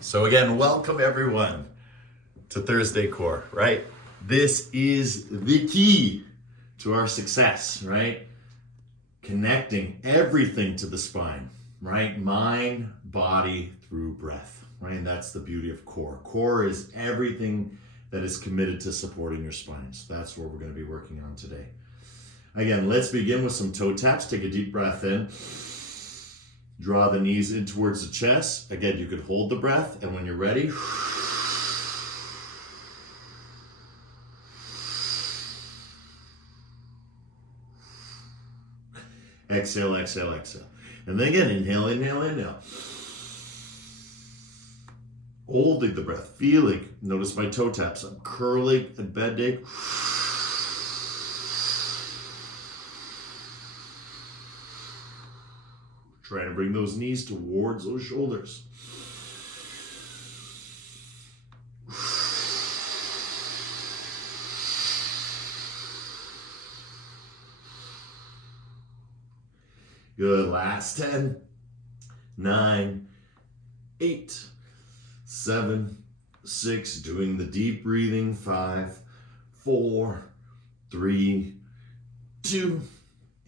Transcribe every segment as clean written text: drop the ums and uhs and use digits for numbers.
So again, welcome everyone to Thursday Core, right? This is the key to our success, right? Connecting everything to the spine, right? Mind, body, through breath, right? And that's the beauty of core. Core is everything that is committed to supporting your spine. So that's what we're going to be working on today. Again, let's begin with some toe taps. Take a deep breath in. Draw the knees in towards the chest. Again, you could hold the breath, and when you're ready, exhale, exhale, exhale. And then again, inhale, inhale, inhale. Holding the breath, feeling. Notice my toe taps. I'm curling and bending. Try to bring those knees towards those shoulders. Good. Last 10, 9, 8, 7, 6. Doing the deep breathing. 5, 4, 3, 2,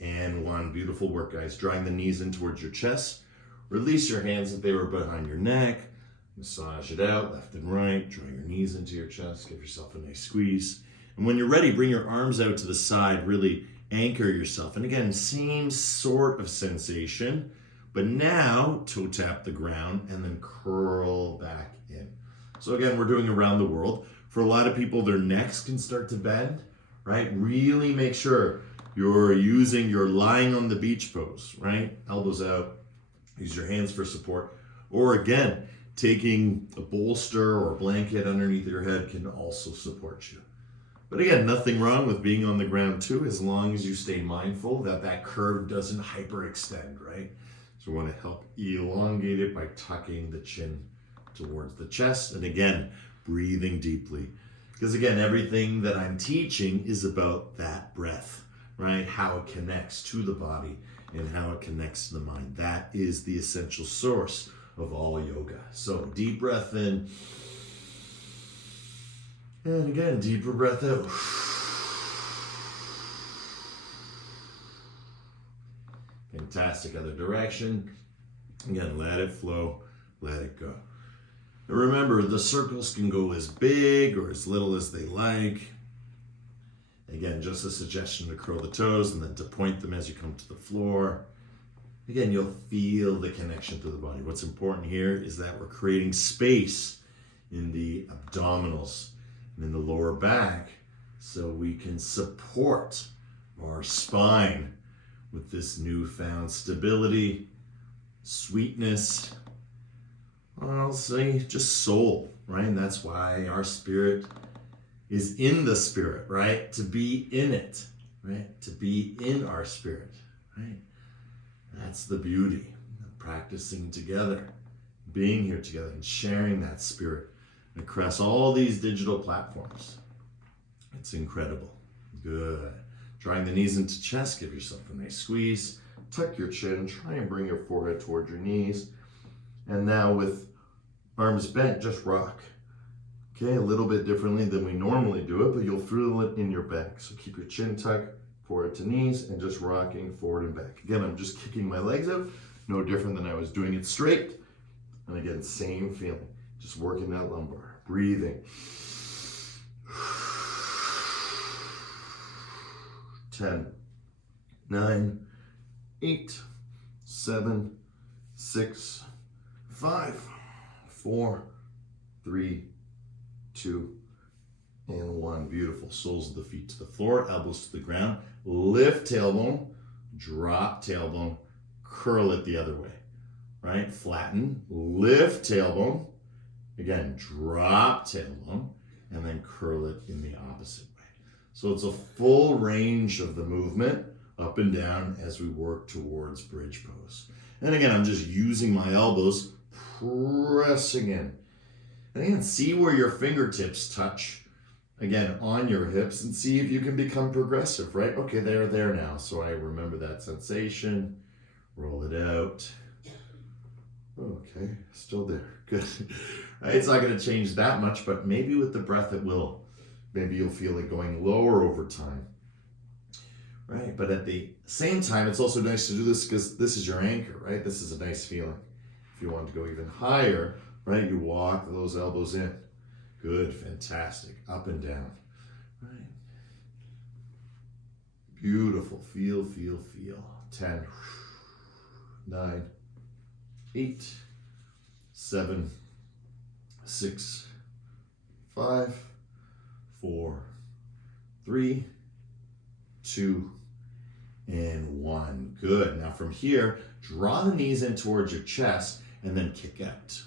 and 1. Beautiful work, guys. Drawing the knees in towards your chest. Release your hands if they were behind your neck. Massage it out, left and right. Draw your knees into your chest. Give yourself a nice squeeze. And when you're ready, bring your arms out to the side. Really anchor yourself. And again, same sort of sensation. But now, toe tap the ground and then curl back in. So again, we're doing around the world. For a lot of people, their necks can start to bend, right? Really make sure you're lying on the beach pose, right? Elbows out, use your hands for support. Or again, taking a bolster or a blanket underneath your head can also support you. But again, nothing wrong with being on the ground too, as long as you stay mindful that that curve doesn't hyperextend, right? So we want to help elongate it by tucking the chin towards the chest. And again, breathing deeply. Because again, everything that I'm teaching is about that breath, right? How it connects to the body and how it connects to the mind. That is the essential source of all yoga. So deep breath in. And again, deeper breath out. Fantastic. Other direction. Again, let it flow, let it go. And remember, the circles can go as big or as little as they like. Again, just a suggestion to curl the toes and then to point them as you come to the floor. Again, you'll feel the connection to the body. What's important here is that we're creating space in the abdominals and in the lower back so we can support our spine with this newfound stability, sweetness, I'll say just soul, right? And that's why our spirit is in the spirit, right? To be in it, right? To be in our spirit, right? That's the beauty of practicing together, being here together and sharing that spirit across all these digital platforms. It's incredible. Good. Drawing the knees into chest, give yourself a nice squeeze. Tuck your chin, try and bring your forehead towards your knees. And now with arms bent, just rock. Okay, a little bit differently than we normally do it, but you'll feel it in your back. So keep your chin tucked, forward to knees, and just rocking forward and back. Again, I'm just kicking my legs out, no different than I was doing it straight. And again, same feeling, just working that lumbar, breathing. 10, 9, 8, 7, 6, 5, 4, 3, 2, and 1. Beautiful. Soles of the feet to the floor, elbows to the ground. Lift tailbone, drop tailbone, curl it the other way, right? Flatten, lift tailbone, again, drop tailbone, and then curl it in the opposite way. So it's a full range of the movement up and down as we work towards bridge pose. And again, I'm just using my elbows, pressing in. And again, see where your fingertips touch, again, on your hips, and see if you can become progressive, right? Okay, they're there now. So I remember that sensation, roll it out. Okay, still there. Good. It's not going to change that much, but maybe with the breath it will. Maybe you'll feel it going lower over time. Right? But at the same time, it's also nice to do this because this is your anchor, right? This is a nice feeling. If you want to go even higher, right, you walk those elbows in. Good, fantastic. Up and down. Right? Beautiful. Feel, feel, feel. 10, 9, 8, 7, 6, 5, 4, 3, 2, and 1. Good. Now from here, draw the knees in towards your chest and then kick out.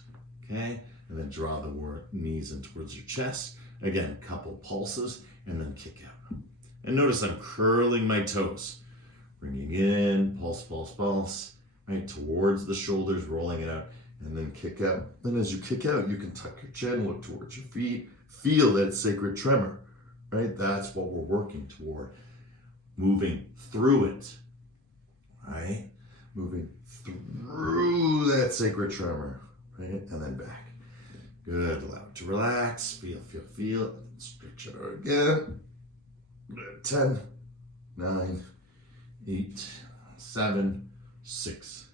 Okay? And then draw the knees in towards your chest. Again, couple pulses and then kick out. And notice I'm curling my toes. Bringing in, pulse, pulse, pulse. Right? Towards the shoulders, rolling it out. And then kick out. Then as you kick out, you can tuck your chin, look towards your feet. Feel that sacred tremor. Right? That's what we're working toward. Moving through it, right? Moving through that sacred tremor, right? And then back. Good, allow it to relax, feel, feel, feel. Stretch it out again. 10, 9, 8, 7, 6,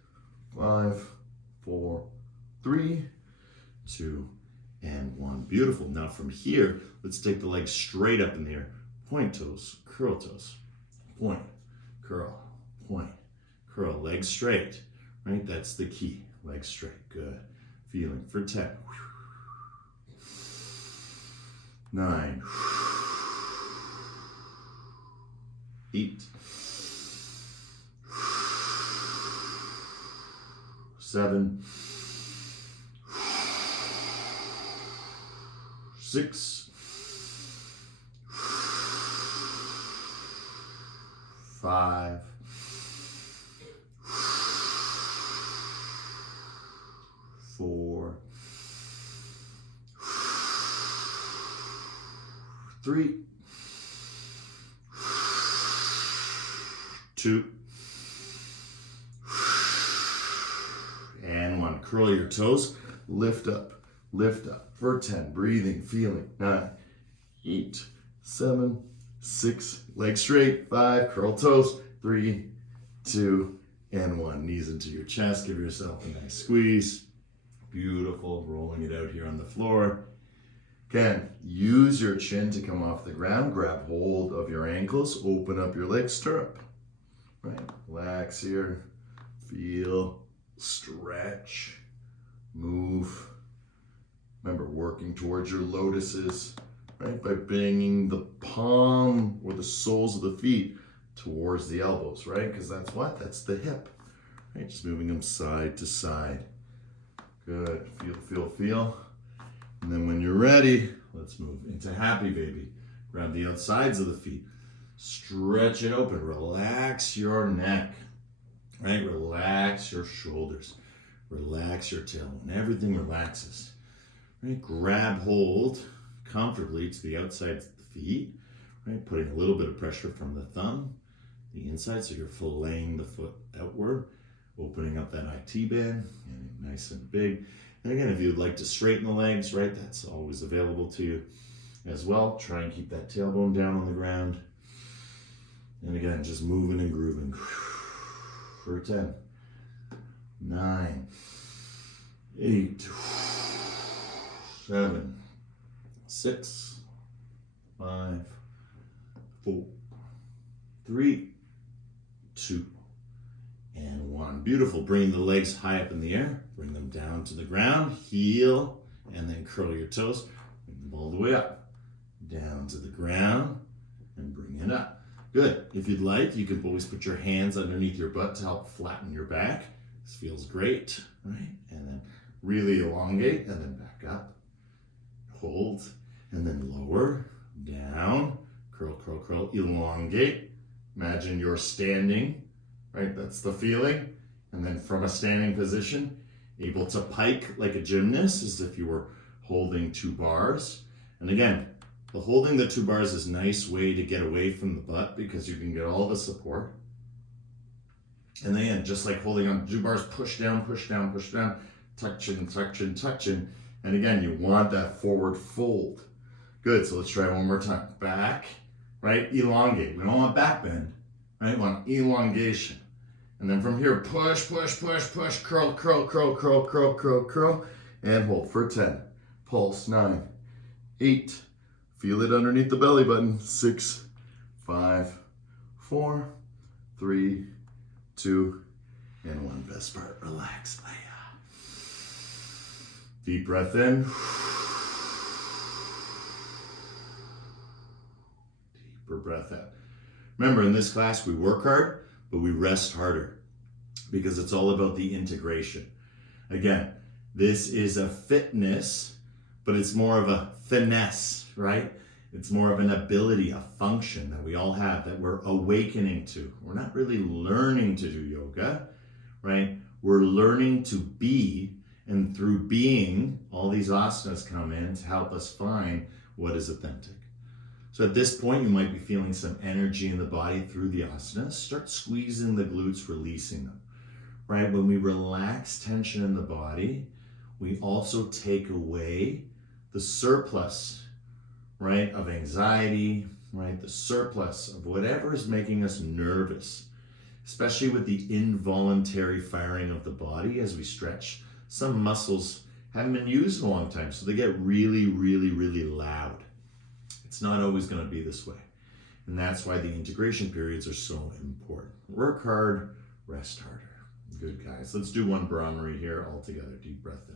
5, 4, 3, 2, and 1. Beautiful. Now from here, let's take the legs straight up in the air. Point toes, curl toes. Point, curl, point, curl, legs straight, right? That's the key, legs straight, good. Feeling for 10, 9, 8, 7, 6, 5, 4, 3, 2, and 1. Curl your toes, lift up for 10. Breathing, feeling. 9, 8, 7, 6, legs straight, 5, curl toes, 3, 2, and 1. Knees into your chest, give yourself a nice squeeze. Beautiful, rolling it out here on the floor. Again, use your chin to come off the ground, grab hold of your ankles, open up your leg stirrup. Right, relax here, feel, stretch, move. Remember, working towards your lotuses. Right, by bringing the palm or the soles of the feet towards the elbows, right? Because that's what? That's the hip. Right, just moving them side to side. Good, feel, feel, feel. And then when you're ready, let's move into happy baby. Grab the outsides of the feet. Stretch it open, relax your neck. Right, relax your shoulders. Relax your tailbone, everything relaxes. Right, grab hold comfortably to the outsides of the feet, right? Putting a little bit of pressure from the thumb, the inside, so you're filleting the foot outward, opening up that IT band, getting nice and big. And again, if you'd like to straighten the legs, right, that's always available to you as well. Try and keep that tailbone down on the ground. And again, just moving and grooving for 10, 9, 8, 7, 6, 5, 4, 3, 2, and 1. Beautiful. Bring the legs high up in the air. Bring them down to the ground. Heel, and then curl your toes. Bring them all the way up. Down to the ground, and bring it up. Good. If you'd like, you can always put your hands underneath your butt to help flatten your back. This feels great, right? And then really elongate, and then back up. Hold, and then lower, down, curl, curl, curl, elongate. Imagine you're standing, right? That's the feeling. And then from a standing position, able to pike like a gymnast, as if you were holding 2 bars. And again, the holding the 2 bars is a nice way to get away from the butt because you can get all the support. And then just like holding on 2 bars, push down, push down, push down. touching, touching, touching. And again, you want that forward fold. Good, so let's try one more time. Back, right, elongate. We don't want back bend, right? We want elongation. And then from here, push, push, push, push, curl, curl, curl, curl, curl, curl, curl, and hold for 10. Pulse, 9, 8, feel it underneath the belly button, 6, 5, 4, 3, 2, and 1. Best part, relax. Deep breath in. Deeper breath out. Remember, in this class, we work hard, but we rest harder because it's all about the integration. Again, this is a fitness, but it's more of a finesse, right? It's more of an ability, a function that we all have that we're awakening to. We're not really learning to do yoga, right? We're learning to be, and through being, all these asanas come in to help us find what is authentic. So at this point, you might be feeling some energy in the body through the asanas. Start squeezing the glutes, releasing them, right? When we relax tension in the body, we also take away the surplus, right, of anxiety, right? The surplus of whatever is making us nervous, especially with the involuntary firing of the body as we stretch. Some muscles haven't been used in a long time, so they get really, really, really loud. It's not always going to be this way. And that's why the integration periods are so important. Work hard, rest harder. Good, guys. Let's do one Brahmari here all together. Deep breath in.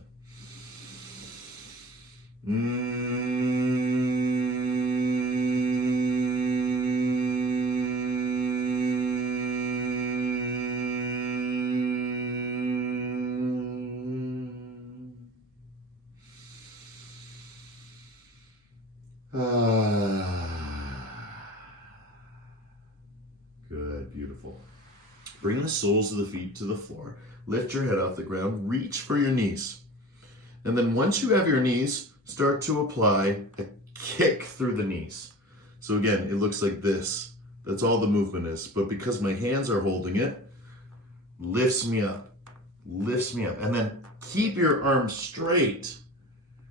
Good, beautiful. Bring the soles of the feet to the floor. Lift your head off the ground. Reach for your knees. And then once you have your knees, start to apply a kick through the knees. So again, it looks like this. That's all the movement is. But because my hands are holding it, lifts me up. Lifts me up. And then keep your arms straight.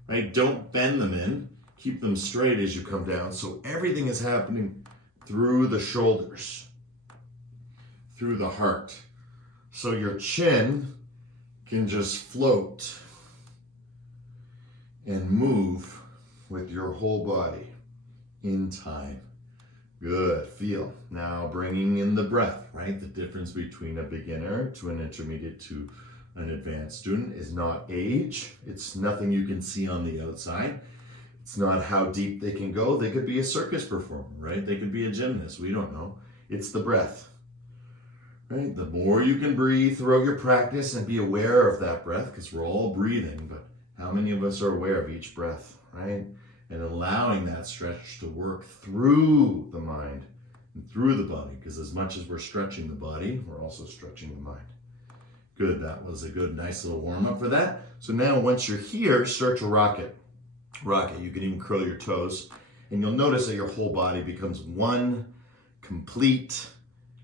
Right? Don't bend them in. Keep them straight as you come down. So everything is happening through the shoulders, through the heart. So your chin can just float and move with your whole body in time. Good, feel. Now bringing in the breath, right? The difference between a beginner to an intermediate to an advanced student is not age. It's nothing you can see on the outside. It's not how deep they can go. They could be a circus performer, right? They could be a gymnast. We don't know. It's the breath, right? The more you can breathe throughout your practice and be aware of that breath, because we're all breathing, but how many of us are aware of each breath, right? And allowing that stretch to work through the mind and through the body, because as much as we're stretching the body, we're also stretching the mind. Good, that was a good, nice little warm-up for that. So now once you're here, start to rock it. Rock it. You can even curl your toes, and you'll notice that your whole body becomes one complete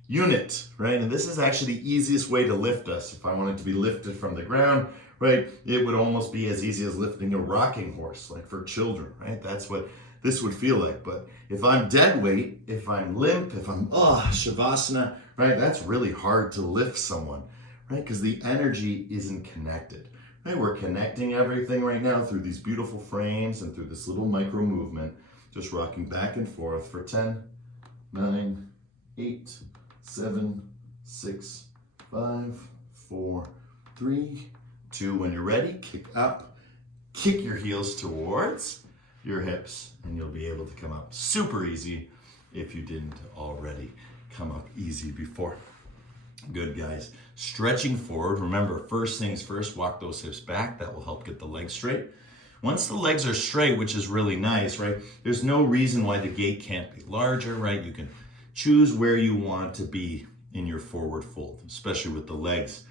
unit, right? And this is actually the easiest way to lift us. If I wanted to be lifted from the ground, right, it would almost be as easy as lifting a rocking horse, like for children, right? That's what this would feel like. But if I'm dead weight, if I'm limp, if I'm, Shavasana, right, that's really hard to lift someone, right? Because the energy isn't connected. Right, we're connecting everything right now through these beautiful frames and through this little micro movement, just rocking back and forth for 10, 9, 8, 7, 6, 5, 4, 3, 2. When you're ready, kick up, kick your heels towards your hips, and you'll be able to come up super easy if you didn't already come up easy before. Good, guys. Stretching forward. Remember, first things first, walk those hips back. That will help get the legs straight. Once the legs are straight, which is really nice, right? There's no reason why the gait can't be larger, right? You can choose where you want to be in your forward fold, especially with the legs.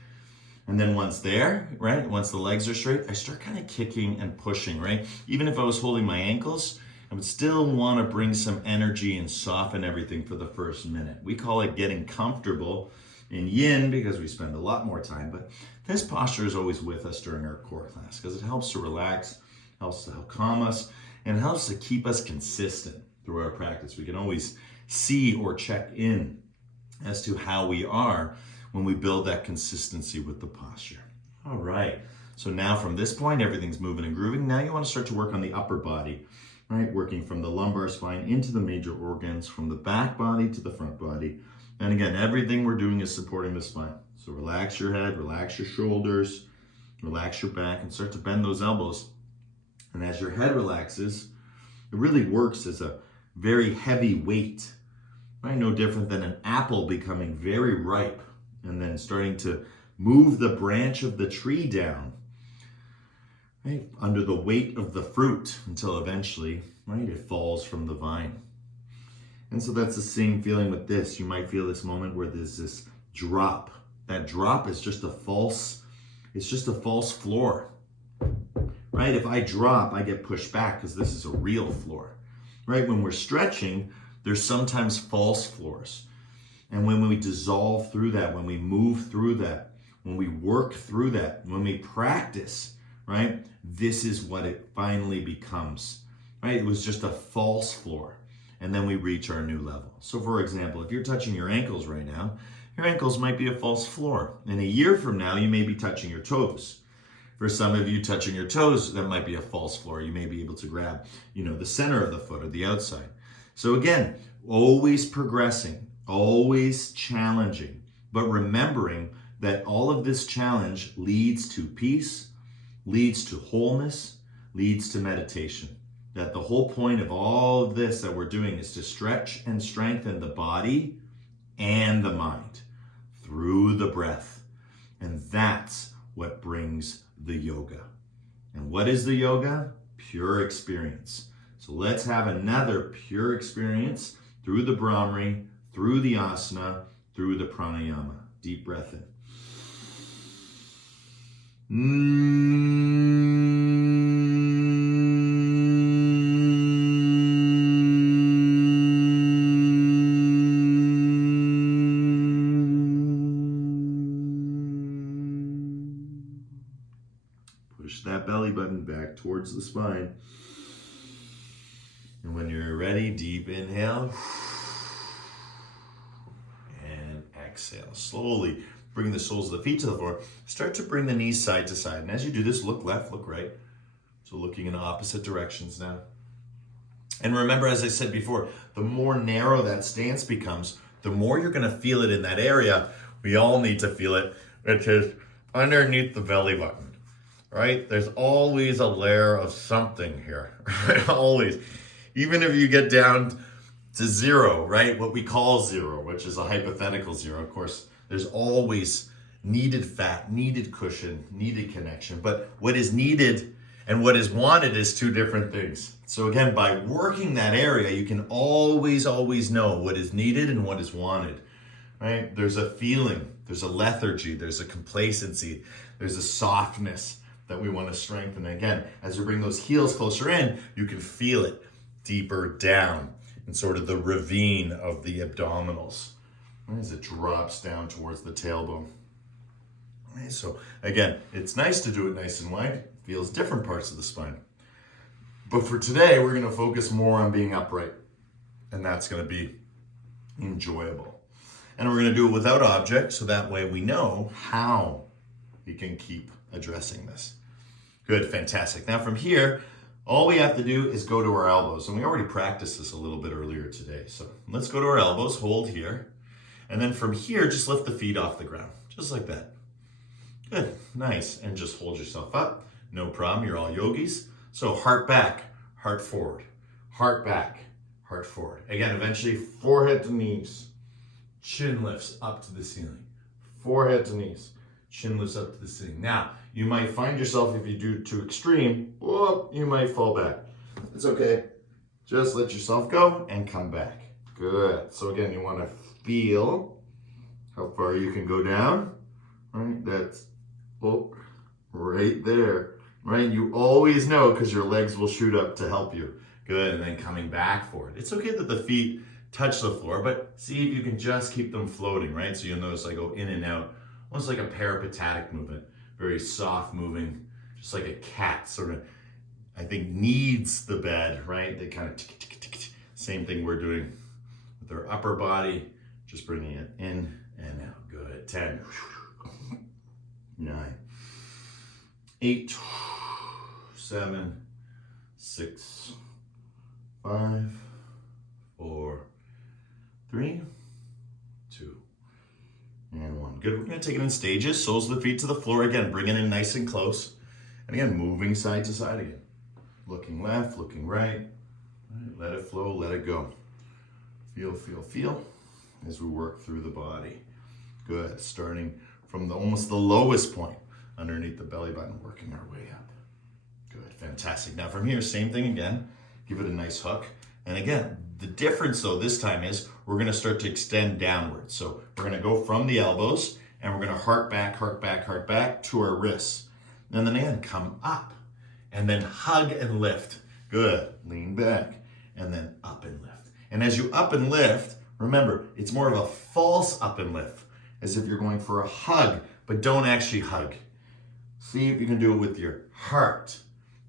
And then once there, right? Once the legs are straight, I start kind of kicking and pushing, right? Even if I was holding my ankles, I would still want to bring some energy and soften everything for the first minute. We call it getting comfortable in yin because we spend a lot more time, but this posture is always with us during our core class because it helps to relax, helps to help calm us, and helps to keep us consistent through our practice. We can always see or check in as to how we are when we build that consistency with the posture. All right, so now from this point, everything's moving and grooving. Now you want to start to work on the upper body, right? Working from the lumbar spine into the major organs, from the back body to the front body. And again, everything we're doing is supporting the spine. So relax your head, relax your shoulders, relax your back, and start to bend those elbows. And as your head relaxes, it really works as a very heavy weight, right? No different than an apple becoming very ripe and then starting to move the branch of the tree down, right, under the weight of the fruit until eventually, right, it falls from the vine. And so that's the same feeling with this. You might feel this moment where there's this drop. That drop is just a false, it's just a false floor, right? If I drop, I get pushed back because this is a real floor, right? When we're stretching, there's sometimes false floors. And when we dissolve through that, when we move through that, when we work through that, when we practice, right? This is what it finally becomes, right? It was just a false floor. And then we reach our new level. So for example, if you're touching your ankles right now, your ankles might be a false floor. And a year from now, you may be touching your toes. For some of you, touching your toes, that might be a false floor. You may be able to grab, the center of the foot or the outside. So again, always progressing, always challenging, but remembering that all of this challenge leads to peace, leads to wholeness, leads to meditation. That the whole point of all of this that we're doing is to stretch and strengthen the body and the mind through the breath. And that's what brings the yoga. And what is the yoga? Pure experience. So let's have another pure experience through the Brahmari, through the asana, through the pranayama. Deep breath in. Push that belly button back towards the spine. And when you're ready, deep inhale. And exhale. Slowly bring the soles of the feet to the floor. Start to bring the knees side to side. And as you do this, look left, look right. So looking in opposite directions now. And remember, as I said before, the more narrow that stance becomes, the more you're going to feel it in that area. We all need to feel it, which is underneath the belly button. Right? There's always a layer of something here, right? Always. Even if you get down to zero, right? What we call zero, which is a hypothetical zero. Of course, there's always needed fat, needed cushion, needed connection. But what is needed and what is wanted is two different things. So again, by working that area, you can always know what is needed and what is wanted, right? There's a feeling, there's a lethargy, there's a complacency, there's a softness that we want to strengthen. Again, as you bring those heels closer in, you can feel it deeper down in sort of the ravine of the abdominals as it drops down towards the tailbone. Okay, so again, it's nice to do it nice and wide. It feels different parts of the spine. But for today, we're going to focus more on being upright. And that's going to be enjoyable. And we're going to do it without object, so that way we know how we can keep addressing this. Good, fantastic. Now from here, all we have to do is go to our elbows. And we already practiced this a little bit earlier today. So let's go to our elbows, hold here. And then from here, just lift the feet off the ground, just like that. Good, nice. And just hold yourself up. No problem, you're all yogis. So heart back, heart forward. Heart back, heart forward. Again, eventually forehead to knees. Chin lifts up to the ceiling. Forehead to knees. Chin lifts up to the ceiling. Now, you might find yourself, if you do too extreme, you might fall back. It's okay. Just let yourself go and come back. Good. So again, you want to feel how far you can go down. Right? That's right there. Right? You always know because your legs will shoot up to help you. Good. And then coming back forward. It's okay that the feet touch the floor, but see if you can just keep them floating, right? So you'll notice I go in and out, almost like a peripatetic movement, very soft moving, just like a cat sort of, I think, needs the bed, right? They kind of tick, tick, tick, tick. Same thing we're doing with our upper body, just bringing it in and out. Good. 10, 9, 8, 7, 6, 5, 4, 3, 2, and 1. Good. We're going to take it in stages. Soles of the feet to the floor. Again, bring it in nice and close. And again, moving side to side again. Looking left, looking right. Let it flow, let it go. Feel, feel, feel as we work through the body. Good. Starting from almost the lowest point underneath the belly button, working our way up. Good. Fantastic. Now from here, same thing again. Give it a nice hook. And again, the difference though this time is we're going to start to extend downwards. So we're going to go from the elbows and we're going to heart back to our wrists. And then again, come up and then hug and lift. Good. Lean back and then up and lift. And as you up and lift, remember, it's more of a false up and lift, as if you're going for a hug, but don't actually hug. See if you can do it with your heart.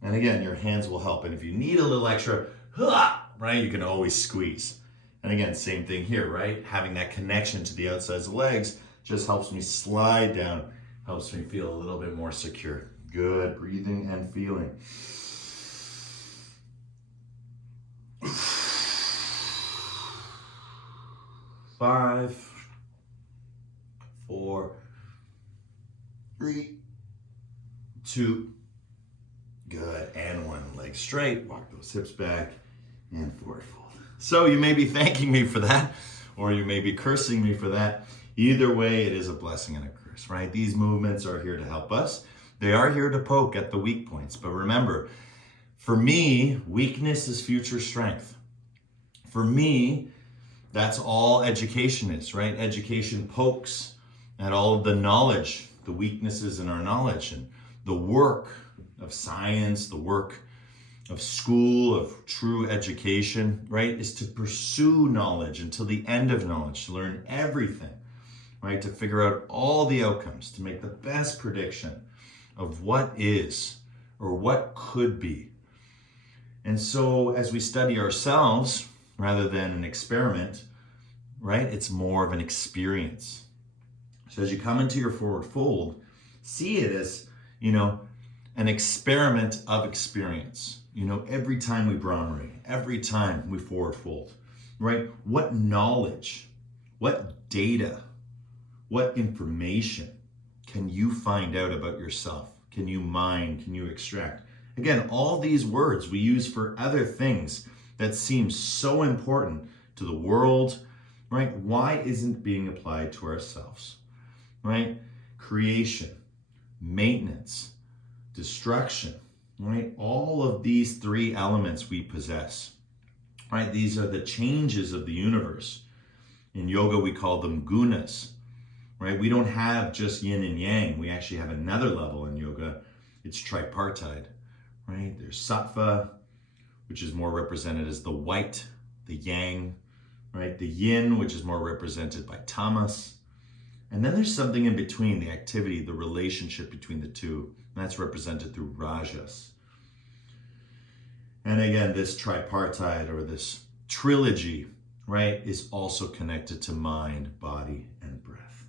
And again, your hands will help. And if you need a little extra, right, you can always squeeze. And again, same thing here, right? Having that connection to the outsides of the legs just helps me slide down, helps me feel a little bit more secure. Good, breathing and feeling. 5, 4, 3, 2, good, and 1. Leg straight, walk those hips back, and forward fold. So you may be thanking me for that, or you may be cursing me for that. Either way, it is a blessing and a curse, right? These movements are here to help us. They are here to poke at the weak points. But remember, for me, weakness is future strength. For me, that's all education is, right? Education pokes at all of the knowledge, the weaknesses in our knowledge, and the work of science, the work of school, of true education, right, is to pursue knowledge until the end of knowledge, to learn everything, right, to figure out all the outcomes, to make the best prediction of what is or what could be. And so as we study ourselves, rather than an experiment, right, it's more of an experience. So as you come into your forward fold, see it as, an experiment of experience. Every time we Brahmari, every time we forward fold, right? What knowledge, what data, what information can you find out about yourself? Can you mine? Can you extract? Again, all these words we use for other things that seem so important to the world, right? Why isn't being applied to ourselves, right? Creation, maintenance, destruction, right? All of these 3 elements we possess, right? These are the changes of the universe. In yoga, we call them gunas, right? We don't have just yin and yang. We actually have another level in yoga. It's tripartite, right? There's sattva, which is more represented as the white, the yang, right? The yin, which is more represented by tamas. And then there's something in between, the activity, the relationship between the two. And that's represented through rajas. And again, this tripartite or this trilogy, right, is also connected to mind, body, and breath.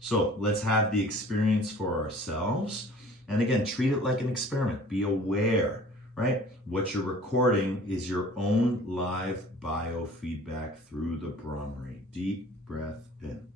So let's have the experience for ourselves. And again, treat it like an experiment. Be aware, right? What you're recording is your own live biofeedback through the Brahmari. Deep breath in.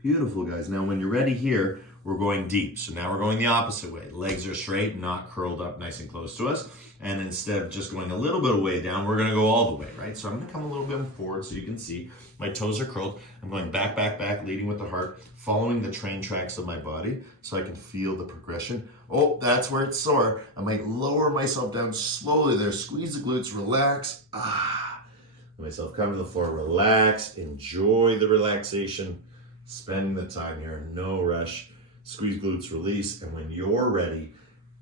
Beautiful, guys. Now, when you're ready here, we're going deep. So now we're going the opposite way. Legs are straight, not curled up nice and close to us. And instead of just going a little bit of way down, we're gonna go all the way, right? So I'm gonna come a little bit forward so you can see my toes are curled. I'm going back, back, back, leading with the heart, following the train tracks of my body so I can feel the progression. Oh, that's where it's sore. I might lower myself down slowly there. Squeeze the glutes, relax. Let myself come to the floor, relax, enjoy the relaxation, spending the time here, no rush. Squeeze glutes, release, and when you're ready,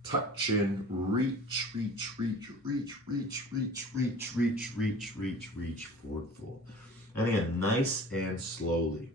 touch in, reach, reach, reach, reach, reach, reach, reach, reach, reach, reach, reach, forward fold. And again, nice and slowly.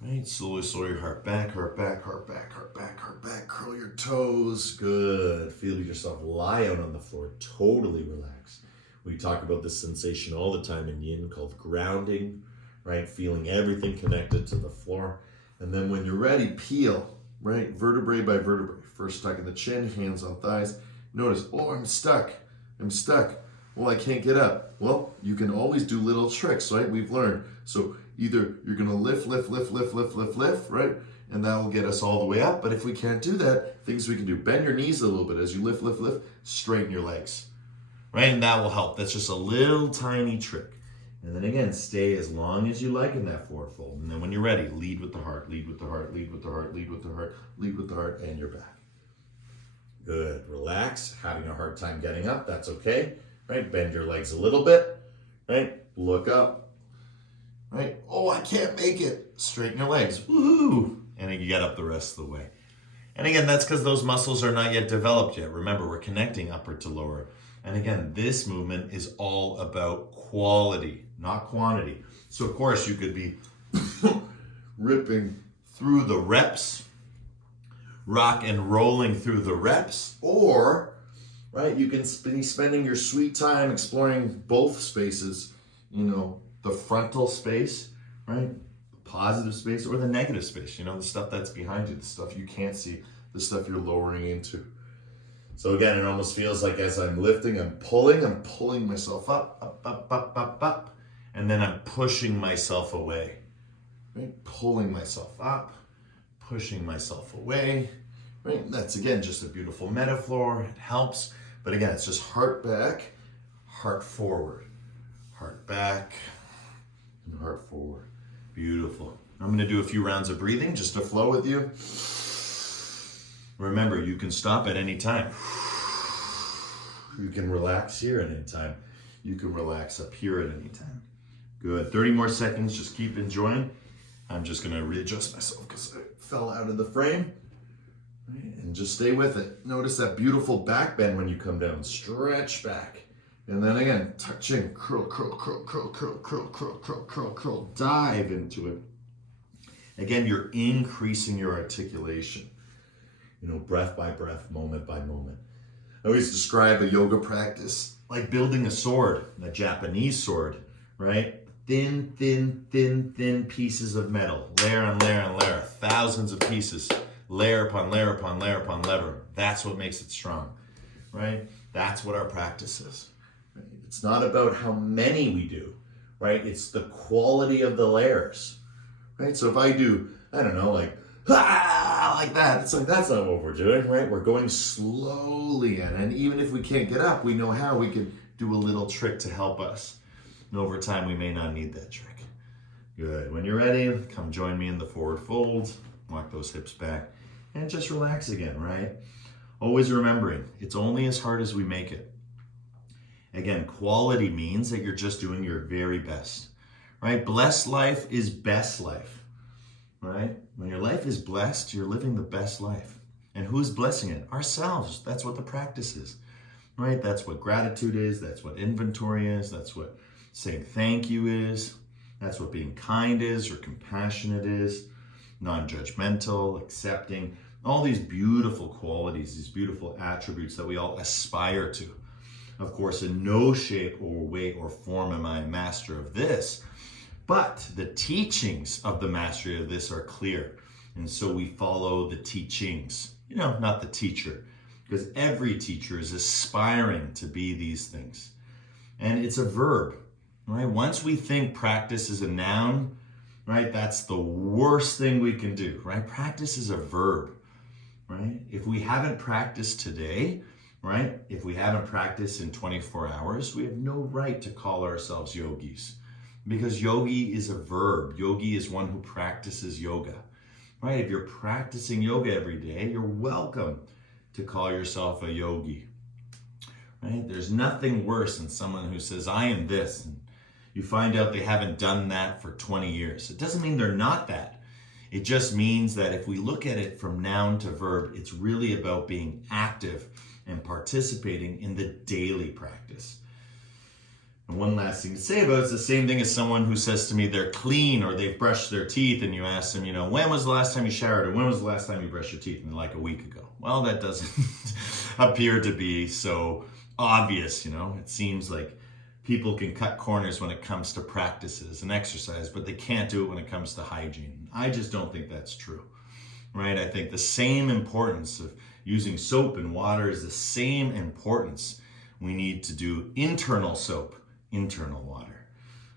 Right, slowly, slow your heart back, heart back, heart back, heart back, heart back. Curl your toes, good. Feel yourself lie out on the floor, totally relax. We talk about this sensation all the time in yin called grounding, right? Feeling everything connected to the floor. And then when you're ready, peel, right? Vertebrae by vertebrae. First tuck in the chin, hands on thighs. Notice, oh, I'm stuck. I'm stuck. Well, I can't get up. Well, you can always do little tricks, right? We've learned. So either you're gonna lift, lift, lift, lift, lift, lift, lift, right? And that will get us all the way up. But if we can't do that, things we can do. Bend your knees a little bit as you lift, lift, lift. Straighten your legs, right? And that will help. That's just a little tiny trick. And then again, stay as long as you like in that forward fold. And then when you're ready, lead with the heart, lead with the heart, lead with the heart, lead with the heart, lead with the heart, and you're back. Good. Relax. Having a hard time getting up, that's okay. Right? Bend your legs a little bit. Right? Look up. Right? Oh, I can't make it. Straighten your legs. Woohoo! And then you get up the rest of the way. And again, that's because those muscles are not yet developed yet. Remember, we're connecting upper to lower. And again, this movement is all about quality, not quantity. So of course you could be ripping through the reps, rock and rolling through the reps, or, right, you can be spending your sweet time exploring both spaces, you know, the frontal space, right, the positive space, or the negative space, you know, the stuff that's behind you, the stuff you can't see, the stuff you're lowering into. So again, it almost feels like as I'm lifting, I'm pulling myself up, up, up, up, up, up, and then I'm pushing myself away, right? Pulling myself up, pushing myself away, right? That's again, just a beautiful metaphor, it helps, but again, it's just heart back, heart forward, heart back, and heart forward. Beautiful. I'm gonna do a few rounds of breathing just to flow with you. Remember, you can stop at any time. You can relax here at any time. You can relax up here at any time. Good. 30 more seconds. Just keep enjoying. I'm just going to readjust myself because I fell out of the frame. And just stay with it. Notice that beautiful back bend when you come down. Stretch back. And then again, touching. Curl, curl, curl, curl, curl, curl, curl, curl, curl, curl. Dive into it. Again, you're increasing your articulation. You know, breath by breath, moment by moment. I always describe a yoga practice like building a sword, a Japanese sword, right? Thin, thin, thin, thin pieces of metal, layer on layer on layer, thousands of pieces, layer upon layer upon layer upon layer. That's what makes it strong, right? That's what our practice is. Right? It's not about how many we do, right? It's the quality of the layers, right? So if I do, I don't know, like that. It's like, that's not what we're doing, right? We're going slowly in. And even if we can't get up, we know how we can do a little trick to help us. And over time, we may not need that trick. Good. When you're ready, come join me in the forward fold. Walk those hips back and just relax again, right? Always remembering, it's only as hard as we make it. Again, quality means that you're just doing your very best, right? Blessed life is best life. Right? When your life is blessed, you're living the best life. And who's blessing it? Ourselves. That's what the practice is. Right? That's what gratitude is. That's what inventory is. That's what saying thank you is. That's what being kind is or compassionate is. Non-judgmental, accepting. All these beautiful qualities, these beautiful attributes that we all aspire to. Of course, in no shape or way or form am I a master of this. But the teachings of the mastery of this are clear. And so we follow the teachings, you know, not the teacher, because every teacher is aspiring to be these things. And it's a verb, right? Once we think practice is a noun, right? That's the worst thing we can do, right? Practice is a verb, right? If we haven't practiced today, right? If we haven't practiced in 24 hours, we have no right to call ourselves yogis, because yogi is a verb. Yogi is one who practices yoga, right? If you're practicing yoga every day, you're welcome to call yourself a yogi, right? There's nothing worse than someone who says, I am this, and you find out they haven't done that for 20 years. It doesn't mean they're not that. It just means that if we look at it from noun to verb, it's really about being active and participating in the daily practice. And one last thing to say about it's the same thing as someone who says to me they're clean or they've brushed their teeth, and you ask them, when was the last time you showered, or when was the last time you brushed your teeth? And they're like, a week ago. Well, that doesn't appear to be so obvious, It seems like people can cut corners when it comes to practices and exercise, but they can't do it when it comes to hygiene. I just don't think that's true, right? I think the same importance of using soap and water is the same importance we need to do internal soap, internal water.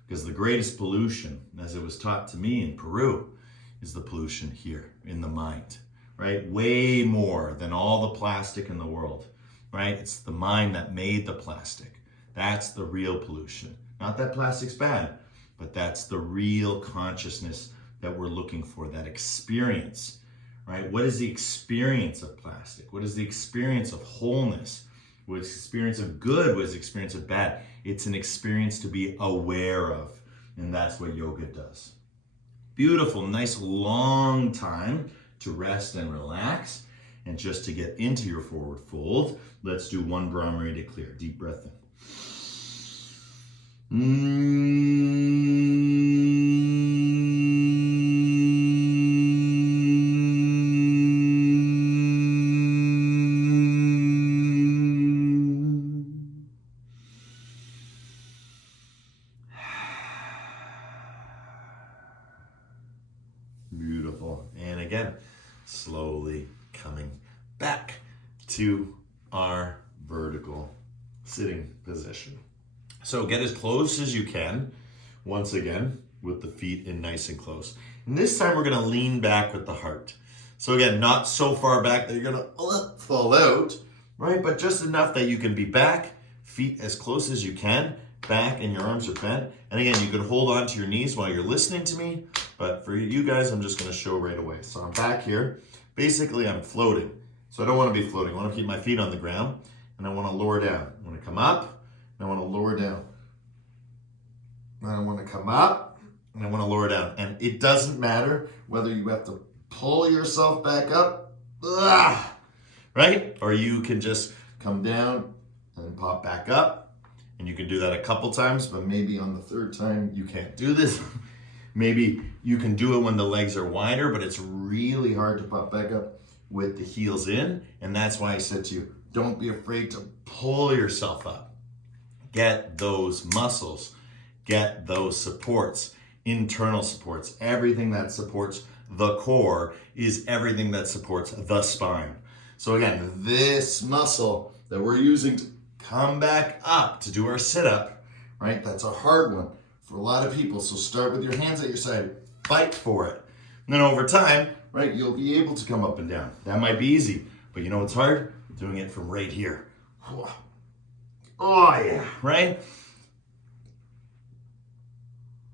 Because the greatest pollution, as it was taught to me in Peru, is the pollution here in the mind, right? Way more than all the plastic in the world, right? It's the mind that made the plastic. That's the real pollution. Not that plastic's bad, but that's the real consciousness that we're looking for, that experience, right? What is the experience of plastic? What is the experience of wholeness? What is the experience of good? What is the experience of bad? It's an experience to be aware of, and that's what yoga does. Beautiful, nice long time to rest and relax. And just to get into your forward fold, let's do one Brahmari to clear. Deep breath in. Beautiful. And again, slowly coming back to our vertical sitting position. So get as close as you can, once again, with the feet in nice and close. And this time we're gonna lean back with the heart. So again, not so far back that you're gonna fall out, right? But just enough that you can be back, feet as close as you can, back, and your arms are bent. And again, you could hold on to your knees while you're listening to me, but for you guys, I'm just gonna show right away. So I'm back here. Basically, I'm floating. So I don't wanna be floating. I wanna keep my feet on the ground, and I wanna lower down. I wanna come up, and I want to lower down. And I want to come up, and I want to lower down. And it doesn't matter whether you have to pull yourself back up, right? Or you can just come down and pop back up. And you can do that a couple times, but maybe on the third time you can't do this. Maybe you can do it when the legs are wider, but it's really hard to pop back up with the heels in. And that's why I said to you, don't be afraid to pull yourself up. Get those muscles, get those supports, internal supports. Everything that supports the core is everything that supports the spine. So again, this muscle that we're using to come back up to do our sit-up, right? That's a hard one for a lot of people. So start with your hands at your side, fight for it. And then over time, right, you'll be able to come up and down. That might be easy, but you know what's hard? Doing it from right here. Oh yeah, right?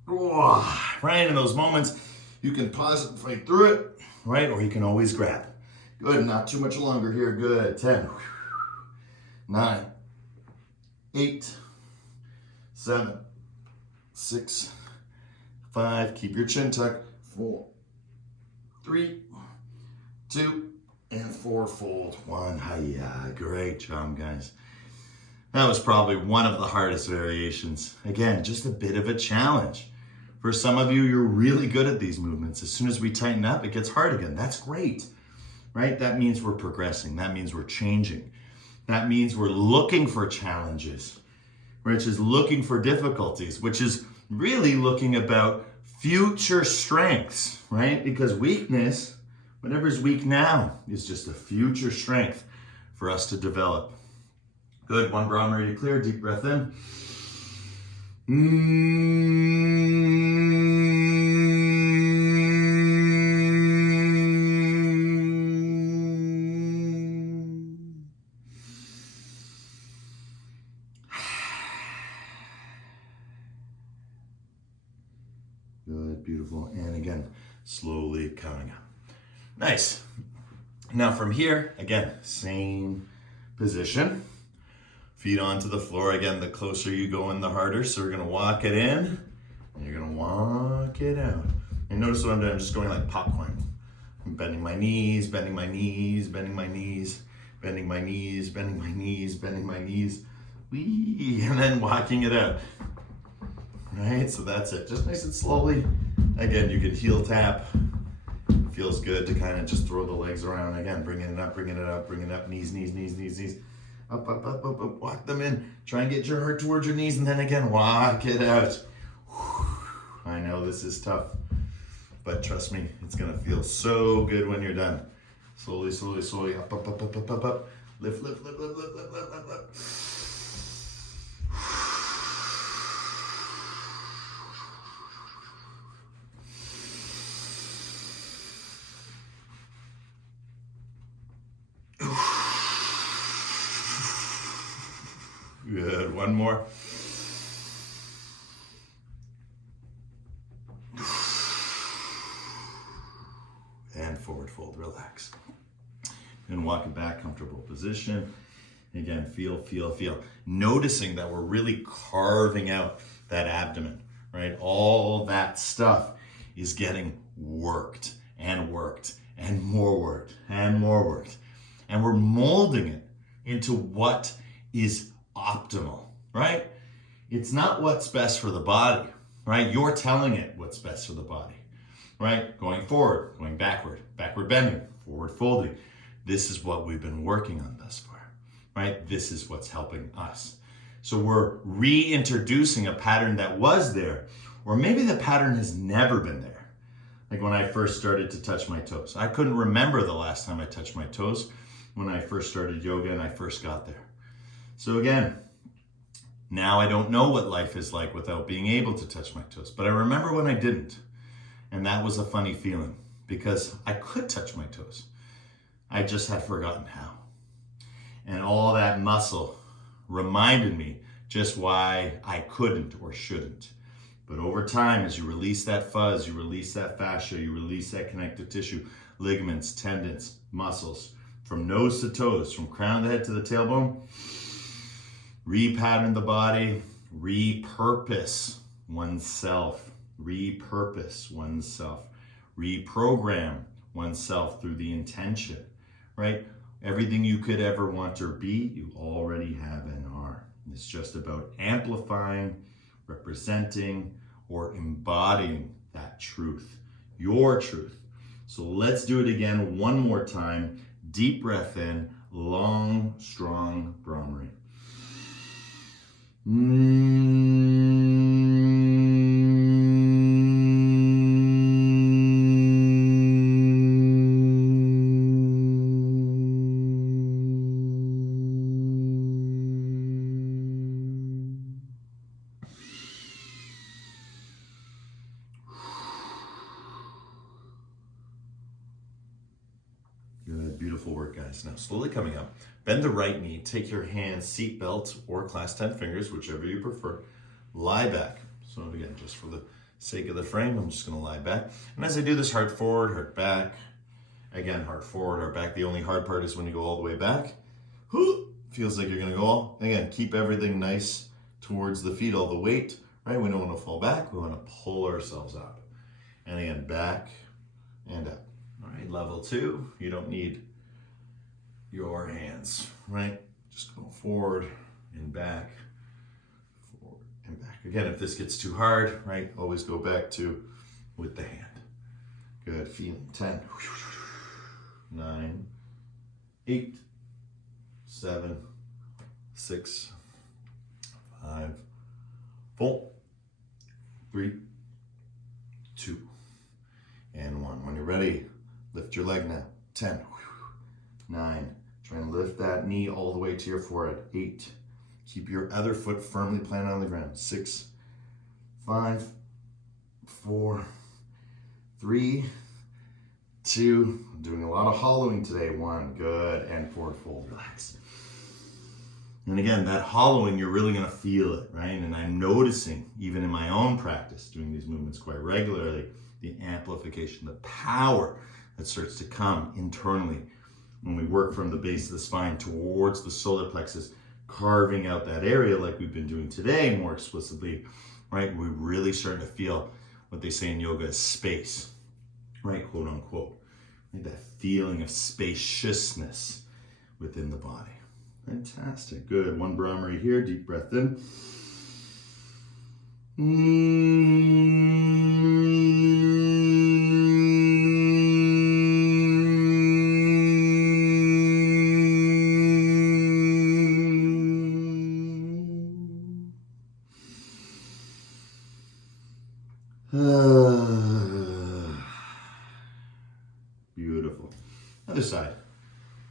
Oh, right, in those moments, you can pause it and fight through it, right? Or you can always grab. Good, not too much longer here. Good, 10, 9, 8, 7, 6, 5, keep your chin tucked, 4, 3, 2, and 4, fold 1. Hiya, great job, guys. That was probably one of the hardest variations. Again, just a bit of a challenge. For some of you, you're really good at these movements. As soon as we tighten up, it gets hard again. That's great, right? That means we're progressing. That means we're changing. That means we're looking for challenges, which is looking for difficulties, which is really looking about future strengths, right? Because weakness, whatever's weak now, is just a future strength for us to develop. Good, one Brahmari to clear, deep breath in. beautiful. And again, slowly coming up. Nice. Now from here, again, same position. Feet onto the floor. Again, the closer you go in, the harder. So we're gonna walk it in, and you're gonna walk it out. And notice what I'm doing, I'm just going like popcorn. I'm bending my knees, bending my knees, bending my knees, bending my knees, bending my knees, bending my knees. Wee, and then walking it out. Right, so that's it. Just nice and slowly. Again, you can heel tap. It feels good to kind of just throw the legs around. Again, bringing it up, bringing it up, bringing it up. Knees, knees, knees, knees, knees. Up, up, up, up, up. Walk them in. Try and get your heart towards your knees, and then again, walk it out. I know this is tough, but trust me, it's gonna feel so good when you're done. Slowly, slowly, slowly. Up, up, up, up, up, up, up. Lift, lift, lift, lift, lift, lift, lift, lift, lift. Good, one more. And forward fold, relax. And walk it back, comfortable position. Again, feel, feel, feel. Noticing that we're really carving out that abdomen, right? All that stuff is getting worked and worked and more worked and more worked. And we're molding it into what is optimal, right? It's not what's best for the body, right? You're telling it what's best for the body, right? Going forward, going backward, backward bending, forward folding. This is what we've been working on thus far, right? This is what's helping us. So we're reintroducing a pattern that was there, or maybe the pattern has never been there. Like when I first started to touch my toes. I couldn't remember the last time I touched my toes when I first started yoga and I first got there. So again, now I don't know what life is like without being able to touch my toes, but I remember when I didn't. And that was a funny feeling because I could touch my toes. I just had forgotten how. And all that muscle reminded me just why I couldn't or shouldn't. But over time, as you release that fuzz, you release that fascia, you release that connective tissue, ligaments, tendons, muscles, from nose to toes, from crown of the head to the tailbone, repattern the body, repurpose oneself, reprogram oneself through the intention, right? Everything you could ever want or be, you already have and are. It's just about amplifying, representing, or embodying that truth, your truth. So let's do it again one more time. Deep breath in, long, strong Brahmari. Good, beautiful work, guys. Now, slowly coming up, bend the right knee, take your hands, seat belt, or clasp 10 fingers, whichever you prefer. Lie back. So again, just for the sake of the frame, I'm just gonna lie back. And as I do this, heart forward, heart back. Again, heart forward, heart back. The only hard part is when you go all the way back. Feels like you're gonna go all. Again, keep everything nice towards the feet, all the weight, right? We don't wanna fall back, we wanna pull ourselves up. And again, back and up. All right, level 2, you don't need your hands, right? Just go forward and back, forward and back. Again, if this gets too hard, right, always go back to with the hand. Good, feeling 10, 9, 8, 7, 6, 5, 4, 3, 2, and 1. When you're ready, lift your leg now. 10, 9, try and lift that knee all the way to your forehead. 8, keep your other foot firmly planted on the ground. 6, 5, 4, 3, 2, I'm doing a lot of hollowing today. 1, good, and forward fold, relax. And again, that hollowing, you're really gonna feel it, right? And I'm noticing, even in my own practice, doing these movements quite regularly, the amplification, the power that starts to come internally when we work from the base of the spine towards the solar plexus, carving out that area like we've been doing today more explicitly, right? We really start to feel what they say in yoga is space, right? Quote unquote. Right? That feeling of spaciousness within the body. Fantastic. Good. One Brahmari here. Deep breath in. Beautiful. Other side.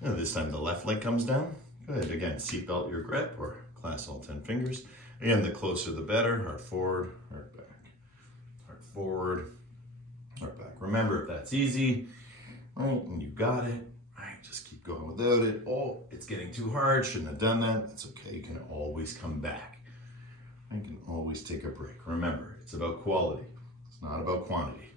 Now this time the left leg comes down. Good. Again, seatbelt your grip or clasp all 10 fingers. Again, the closer the better. Heart forward, heart back. Heart forward, heart back. Remember, if that's easy, right, and you got it, right, just keep going without it. Oh, it's getting too hard. Shouldn't have done that. That's okay. You can always come back. You can always take a break. Remember, it's about quality. It's not about quantity.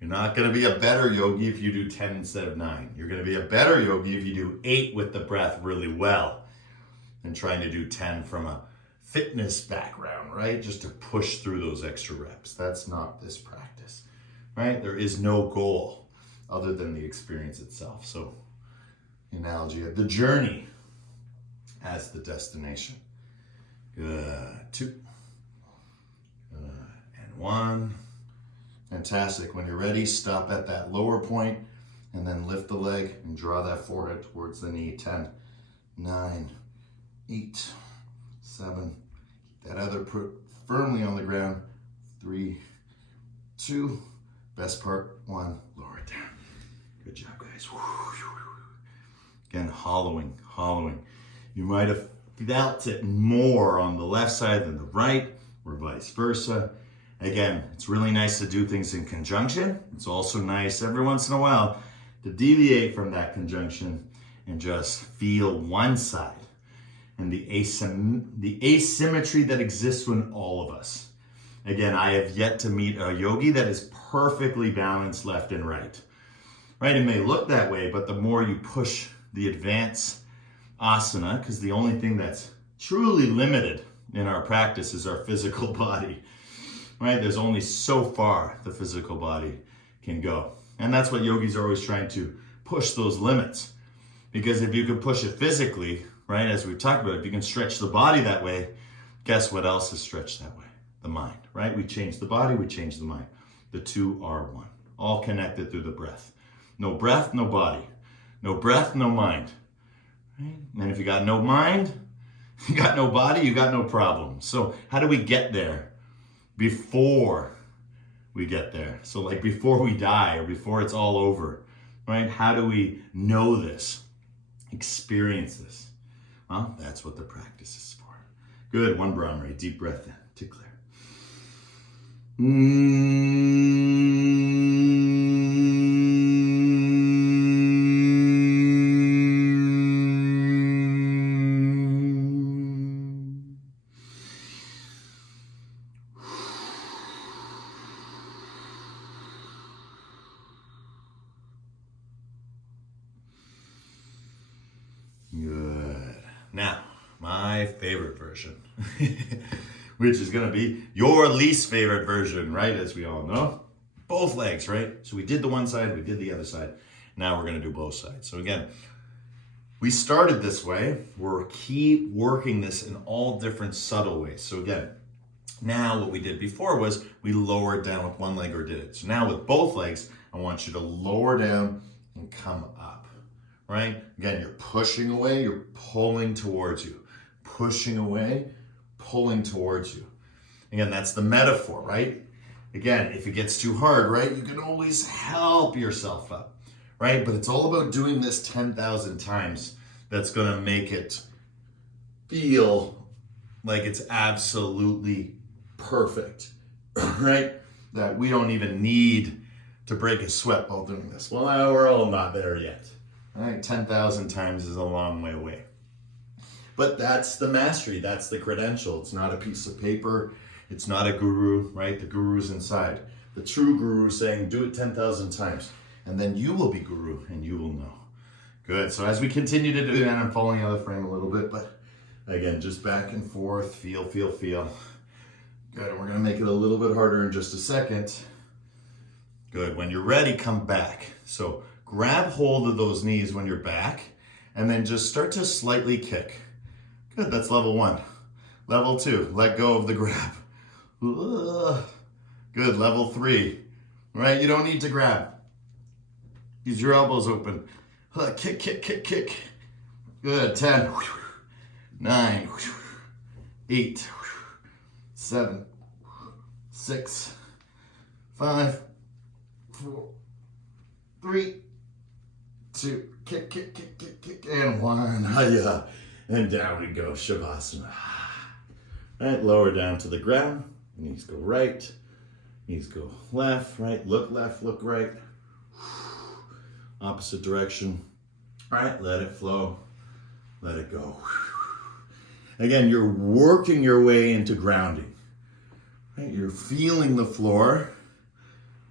You're not going to be a better yogi if you do 10 instead of 9. You're going to be a better yogi if you do 8 with the breath really well than trying to do 10 from a fitness background, right? Just to push through those extra reps. That's not this practice, right? There is no goal other than the experience itself. So, the analogy of the journey as the destination. Good. 2. Good. And 1. Fantastic. When you're ready, stop at that lower point and then lift the leg and draw that forehead towards the knee. 10, 9, 8, 7. Keep that other foot firmly on the ground. 3, 2. Best part. 1. Lower it down. Good job, guys. Again, hollowing. You might have felt it more on the left side than the right, or vice versa. Again, it's really nice to do things in conjunction. It's also nice every once in a while to deviate from that conjunction and just feel one side and the asymmetry that exists in all of us. Again, I have yet to meet a yogi that is perfectly balanced left and right. Right? It may look that way, but the more you push the advanced asana, because the only thing that's truly limited in our practice is our physical body. Right? There's only so far the physical body can go. And that's what yogis are always trying to push those limits. Because if you can push it physically, right, as we've talked about, if you can stretch the body that way, guess what else is stretched that way? The mind, right? We change the body, we change the mind. The two are one. All connected through the breath. No breath, no body. No breath, no mind. Right? And if you got no mind, you got no body, you got no problem. So how do we get there? Before we get there. So like before we die or before it's all over, right? How do we know this? Experience this? Well, that's what the practice is for. Good. 1 Brahmari. Deep breath in to clear. Good. Now, my favorite version, which is going to be your least favorite version, right? As we all know, both legs, right? So we did the one side, we did the other side. Now we're going to do both sides. So again, we started this way. We'll keep working this in all different subtle ways. So again, now what we did before was we lowered down with one leg or did it. So now with both legs, I want you to lower down and come up. Right? Again, you're pushing away, you're pulling towards you. Pushing away, pulling towards you. Again, that's the metaphor, right? Again, if it gets too hard, right, you can always help yourself up, right? But it's all about doing this 10,000 times that's going to make it feel like it's absolutely perfect, right? That we don't even need to break a sweat while doing this. Well, we're all not there yet. Right, 10,000 times is a long way away. But that's the mastery, that's the credential. It's not a piece of paper, it's not a guru, right? The guru's inside. the true guru saying, do it 10,000 times. And then you will be guru and you will know. Good. So as we continue to do that, I'm falling out of the frame a little bit, but again, just back and forth, feel, feel, feel. Good. And we're going to make it a little bit harder in just a second. Good. When you're ready, come back. So grab hold of those knees when you're back and then just start to slightly kick. Good. That's level 1. Level 2, let go of the grab. Good. Level 3. Right? You don't need to grab. Use your elbows open. Kick, kick, kick, kick. Good. 10, 9, 8, 7, 6, 5, 4, 3, 2, kick, kick, kick, kick, kick, and 1. Hiya. And down we go, Shavasana. Right, lower down to the ground. Knees go right. Knees go left, right. Look left, look right. Opposite direction. All right, let it flow. Let it go. Again, you're working your way into grounding. Right, you're feeling the floor.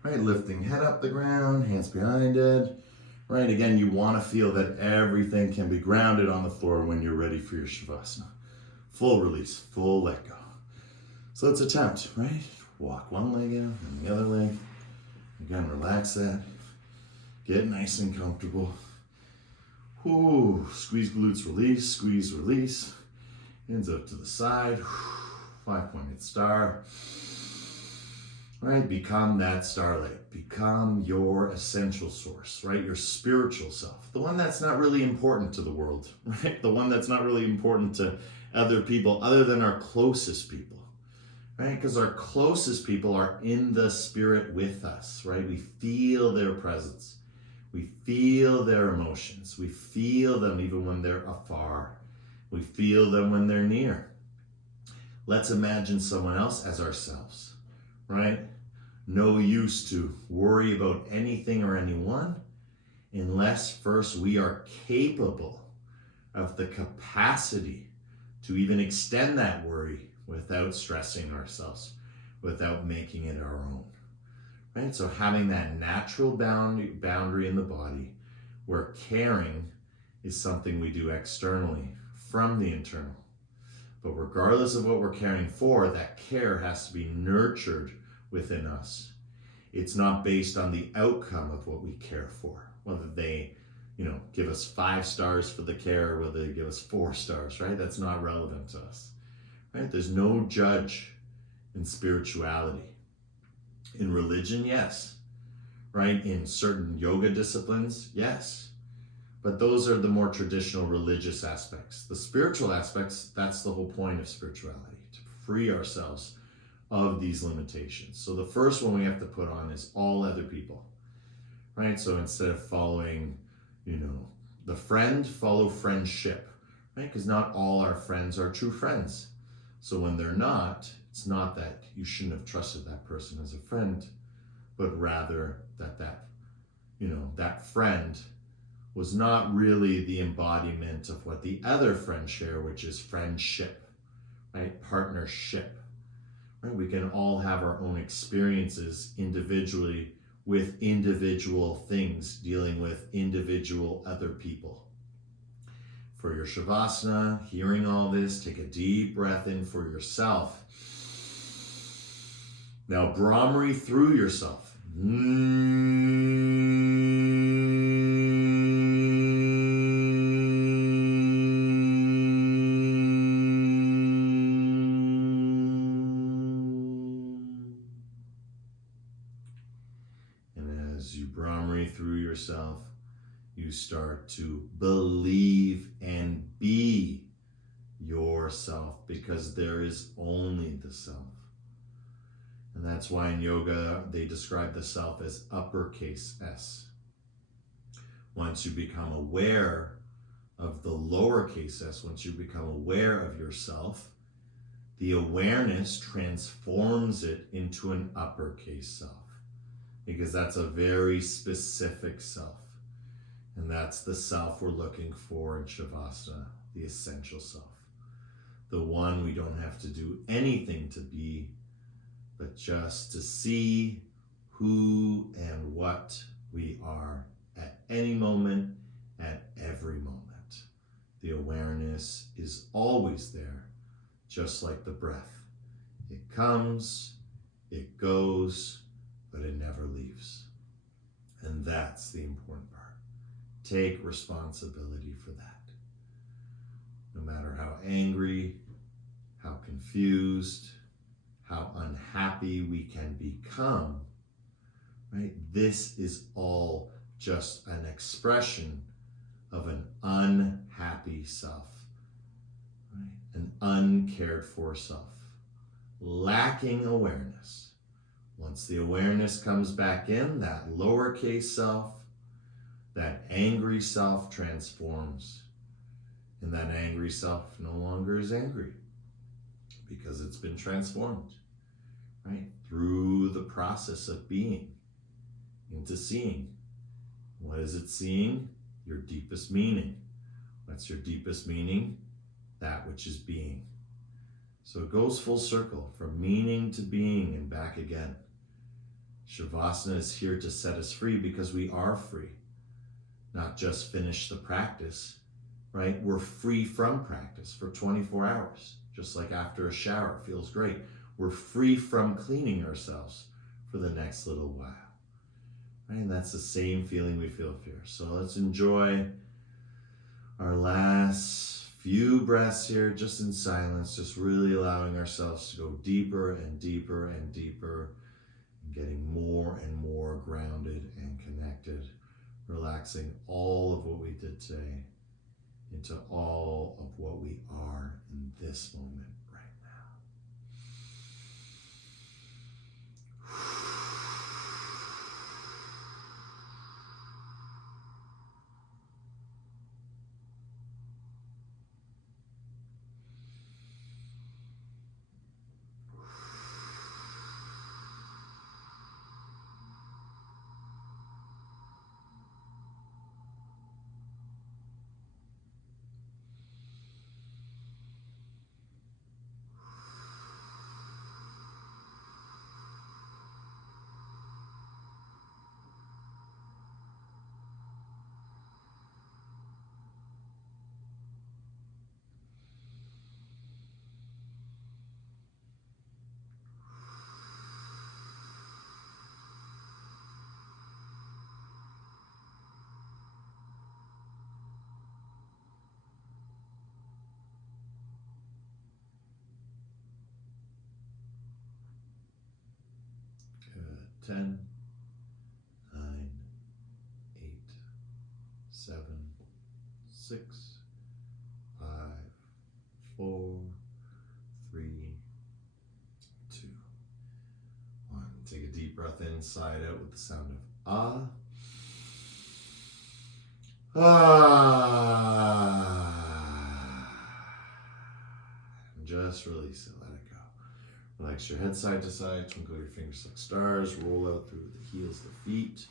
Right, lifting head up the ground, hands behind it. Right, again, you want to feel that everything can be grounded on the floor when you're ready for your Shavasana. Full release, full let go. So let's attempt, right? Walk one leg out and the other leg. Again, relax that. Get nice and comfortable. Ooh, squeeze glutes, release, squeeze, release. Hands up to the side. 5-pointed star. Right, become that starlight. Become your essential source, right? Your spiritual self. The one that's not really important to the world, right? The one that's not really important to other people other than our closest people, right? Because our closest people are in the spirit with us, right? We feel their presence. We feel their emotions. We feel them even when they're afar. We feel them when they're near. Let's imagine someone else as ourselves, right? No use to worry about anything or anyone unless first we are capable of the capacity to even extend that worry without stressing ourselves, without making it our own. Right? So having that natural boundary in the body where caring is something we do externally from the internal. But regardless of what we're caring for, that care has to be nurtured within us. It's not based on the outcome of what we care for, whether they, give us 5 stars for the care, or whether they give us 4 stars, right? That's not relevant to us, right? There's no judge in spirituality. In religion, yes, right? In certain yoga disciplines, yes. But those are the more traditional religious aspects. The spiritual aspects, that's the whole point of spirituality, to free ourselves of these limitations. So the first one we have to put on is all other people, right? So instead of following, the friend, follow friendship, right? Because not all our friends are true friends. So when they're not, it's not that you shouldn't have trusted that person as a friend, but rather that friend was not really the embodiment of what the other friends share, which is friendship, right? Partnership, right? We can all have our own experiences individually with individual things, dealing with individual other people. For your Shavasana, hearing all this, take a deep breath in for yourself. Now, Brahmari through yourself. And as you Brahmari through yourself, you start to believe and be yourself, because there is only the self. And that's why in yoga, they describe the self as uppercase S. Once you become aware of the lowercase s, once you become aware of yourself, the awareness transforms it into an uppercase self, because that's a very specific self. And that's the self we're looking for in Shavasana, the essential self. The one we don't have to do anything to be, but just to see who and what we are at any moment, at every moment. The awareness is always there, just like the breath. It comes, it goes, but it never leaves. And that's the important part. Take responsibility for that. No matter how angry, how confused, how unhappy we can become, right? This is all just an expression of an unhappy self, right? An uncared for self, lacking awareness. Once the awareness comes back in, that lowercase self, that angry self transforms. And that angry self no longer is angry because it's been transformed, right? Through the process of being into seeing. What is it seeing? Your deepest meaning. What's your deepest meaning? That which is being. So it goes full circle from meaning to being and back again. Shavasana is here to set us free because we are free. Not just finish the practice, right? We're free from practice for 24 hours. Just like after a shower, it feels great. We're free from cleaning ourselves for the next little while. Right? And that's the same feeling we feel here. So let's enjoy our last few breaths here, just in silence, just really allowing ourselves to go deeper and deeper and deeper, and getting more and more grounded and connected, relaxing all of what we did today into all of what we are in this moment right now. Good. 10, 9, 8, 7, 6, 5, 4, 3, 2, 1. Take a deep breath inside out with the sound of ah. Ah. And just release it, let it go. Relax your head side to side, twinkle your fingers like stars, roll out through the heels of the feet,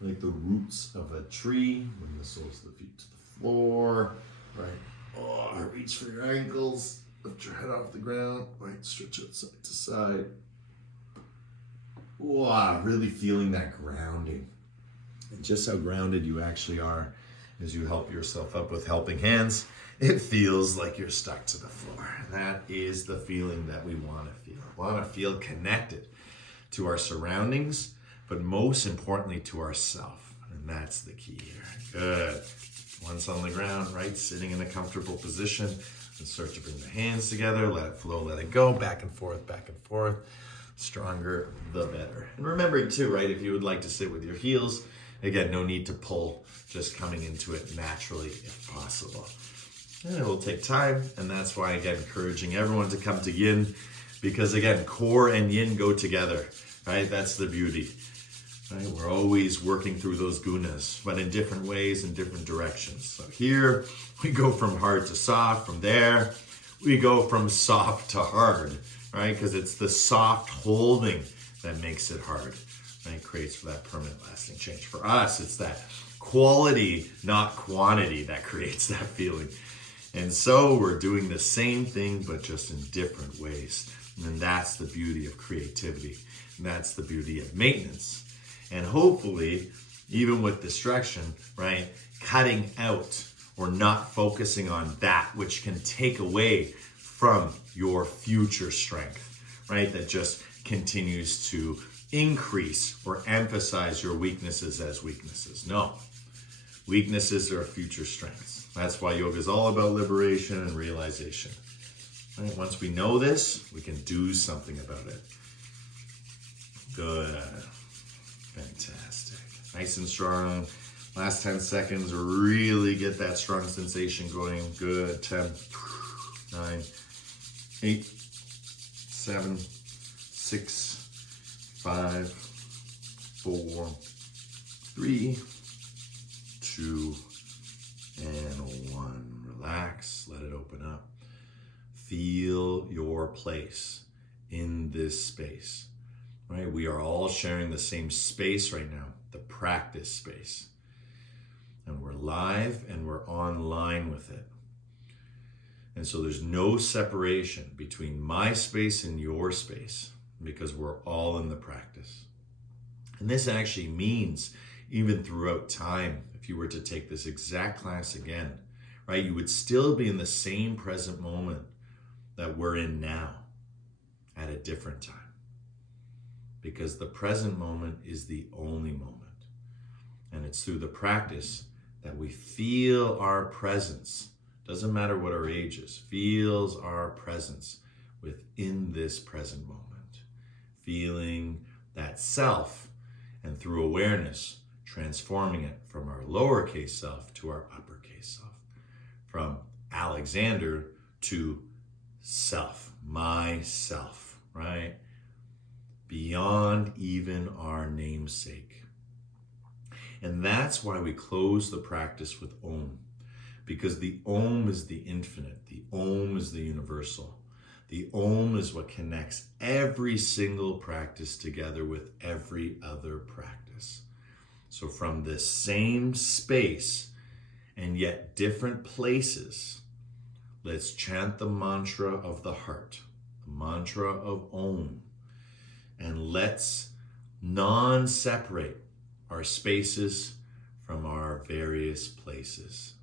like the roots of a tree, bring the soles of the feet to the floor, right? Oh, reach for your ankles, lift your head off the ground, right? Stretch out side to side. Wow, really feeling that grounding. And just how grounded you actually are as you help yourself up with helping hands. It feels like you're stuck to the floor. That is the feeling that we want to feel. We want to feel connected to our surroundings, but most importantly to ourselves. And that's the key here. Good. Once on the ground, right? Sitting in a comfortable position. And start to bring the hands together. Let it flow, let it go. Back and forth, back and forth. Stronger, the better. And remembering too, right? If you would like to sit with your heels, again, no need to pull. Just coming into it naturally if possible. And it will take time, and that's why, again, encouraging everyone to come to yin, because, again, core and yin go together, right? That's the beauty, right? We're always working through those gunas, but in different ways, in different directions. So here, we go from hard to soft. From there, we go from soft to hard, right? Because it's the soft holding that makes it hard, right? Creates for that permanent lasting change. For us, it's that quality, not quantity, that creates that feeling. And so we're doing the same thing, but just in different ways. And that's the beauty of creativity. And that's the beauty of maintenance. And hopefully, even with distraction, right, cutting out or not focusing on that which can take away from your future strength, right, that just continues to increase or emphasize your weaknesses as weaknesses. No, weaknesses are future strengths. That's why yoga is all about liberation and realization. Right? Once we know this, we can do something about it. Good. Fantastic. Nice and strong. Last 10 seconds, really get that strong sensation going. Good. 10, 9, 8, 7, 6, 5, 4, 3, 2, and 1. Relax. Let it open up. Feel your place in this space. Right? We are all sharing the same space right now, the practice space. And we're live and we're online with it. And so there's no separation between my space and your space because we're all in the practice. And this actually means even throughout time, if you were to take this exact class again, right, you would still be in the same present moment that we're in now at a different time. Because the present moment is the only moment. And it's through the practice that we feel our presence. Doesn't matter what our age is, feels our presence within this present moment. Feeling that self, and through awareness, transforming it from our lowercase self to our uppercase self. From Alexander to self, myself, right? Beyond even our namesake. And that's why we close the practice with Om, because the Om is the infinite, the Om is the universal. The Om is what connects every single practice together with every other practice. So from this same space and yet different places, let's chant the mantra of the heart, the mantra of Om. And let's non-separate our spaces from our various places.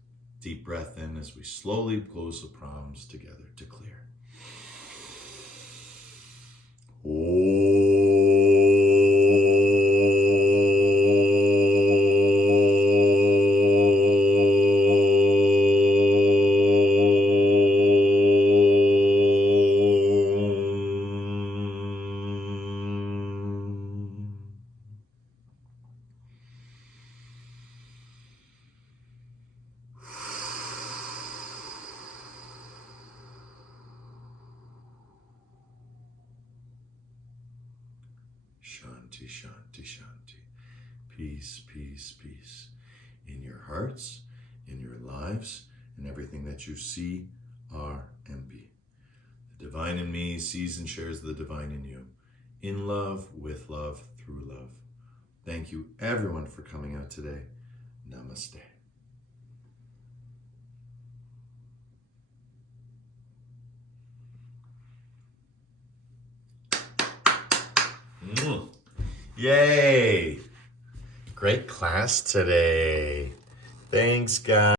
Deep breath in as we slowly close the palms together to clear. Shanti, Shanti, Shanti. Peace, peace, peace. In your hearts, in your lives, and everything that you see, are, and be. The divine in me sees and shares the divine in you. In love, with love, through love. Thank you everyone for coming out today. Namaste. Yay! Great class today. Thanks, guys.